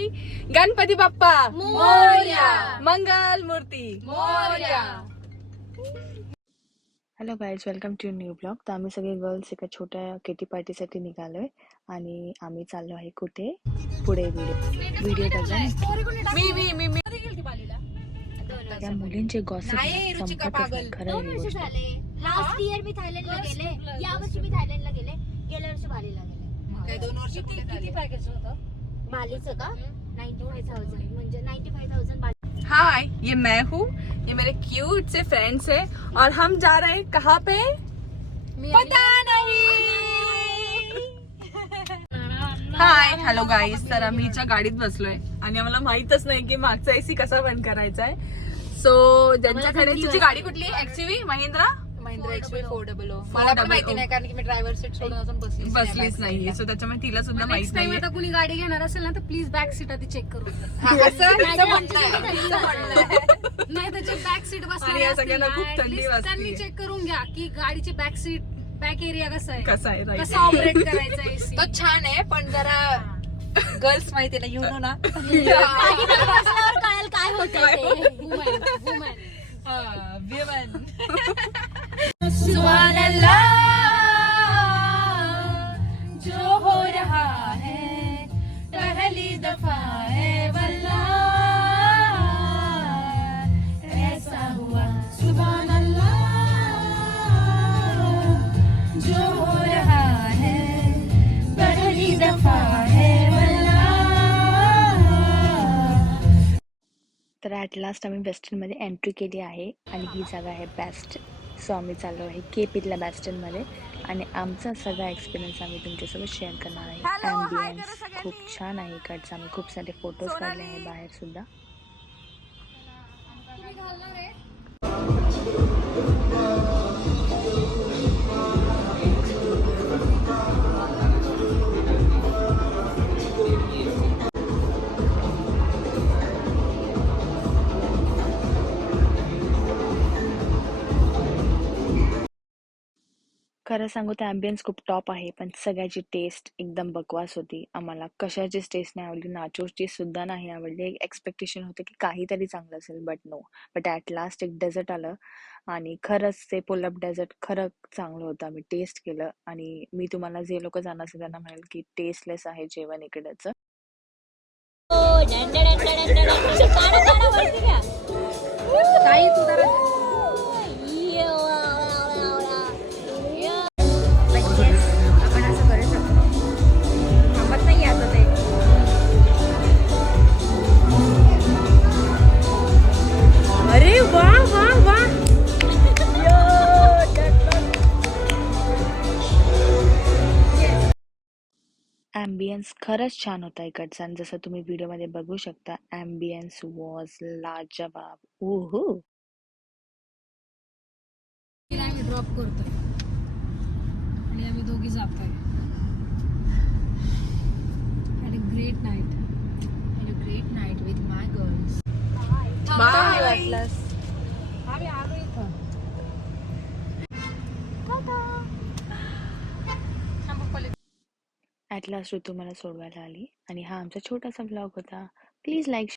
High, Ganpati Bappa Morya, Mangal Murti Morya. Hello guys, welcome to new blog. तर आम्ही सगळे गर्ल्स एका छोट्या किटी पार्टीसाठी निघालोय आणि आम्ही चाललो आहे कुठे पुढे. व्हिडिओ बघा. त्या मुलींचे गॉसिप संपतच खरं आहे ही गोष्ट. लास्ट इयर मी थायलंडला गेले, या वर्षी मी थायलंडला गेले, गेल्या वर्षी बालीला गेले. 2 वर्ष किती पॅकेज होतं बालीचं का 95,000 म्हणजे 95,000. हाय, ये मैं हूँ, ये मेरे क्यूट से फ्रेंड्स है और हम जा रहे हैं कहाँ पे पता नहीं. हाय, हॅलो गाईज. तर आम्ही हिच्या गाडीत बसलोय आणि आम्हाला माहितच नाही की मागचा एसी कसा बंद करायचा आहे. सो ज्यांच्याकडे तुझी गाडी कुठली आहे? Actually Mahindra XV 400. मला पण माहिती नाही कारण की मी ड्रायव्हर सीट सोडून अजून बसलीच नाहीये. सो त्याच्यामुळे तिला सुद्धा माहित नेक्स्ट टाइम नाही. आता कुणी गाडी घेणार असेल ना तर प्लीज बॅक सीट आधी चेक करू. नाही त्याची बॅक सीट आणि या सगळ्यांना खूप थंडी वाजते. त्यांनी चेक करून घ्या की गाडीची बॅक सीट बॅक एरिया कसा आहे, कसा आहे right. कसं ऑपरेट करायचं एसी. तो छान आहे पण जरा गर्ल्स माहिती ना यू नो ना कळेल काय होतं वुमन जो हो रहा है पहली दफा है वल्लाह ऐसा हुआ सुभान अल्लाह जो हो रहा है पहली दफा है वल्लाह. तर ॲट लास्ट आम्ही वेस्टर्नमध्ये एंट्री केली आहे आणि ही जागा आहे बेस्ट. सो आम्ही चाललो आहे केपीतल्या बेस्टनमध्ये आणि आमचा सगळा एक्सपिरियन्स आम्ही तुमच्यासोबत शेअर करणार आहे. ॲम्बियन्स खूप छान आहे इकडचा. आम्ही खूप सारे फोटोज काढले आहे बाहेर सुद्धा. खरं सांगू तर ॲम्बियन्स खूप टॉप आहे पण सगळ्याची टेस्ट एकदम बकवास होती. आम्हाला कशाचीच टेस्ट नाही आवडली, नाचोसची सुद्धा नाही आवडली. एक एक्सपेक्टेशन होतं की काहीतरी चांगलं असेल but no. But at last एक डेझर्ट आलं आणि खरंच ते पुलअप डेझर्ट खरं चांगलं होतं. आम्ही टेस्ट केलं आणि मी तुम्हाला जे लोक जाणार असेल त्यांना म्हणेल की टेस्टलेस आहे जेवण इकडचं. काही तुझा आपण असं करू शकतो. थांबत नाही आता ते. अरे वा वा वा. ॲम्बियन्स खरंच छान होता इकडचा आणि जसं तुम्ही व्हिडिओमध्ये बघू शकता ॲम्बियन्स वॉज लाजवाब. ओहो. आम्ही ड्रॉप करतोय आणि आम्ही दोघी जातोय. Had a great night. Great night with my girls. आम्ही आलो इथं. ॲट लास्ट ऋतू मला सोडवायला आली आणि हा आमचा छोटासा ब्लॉग होता. Please like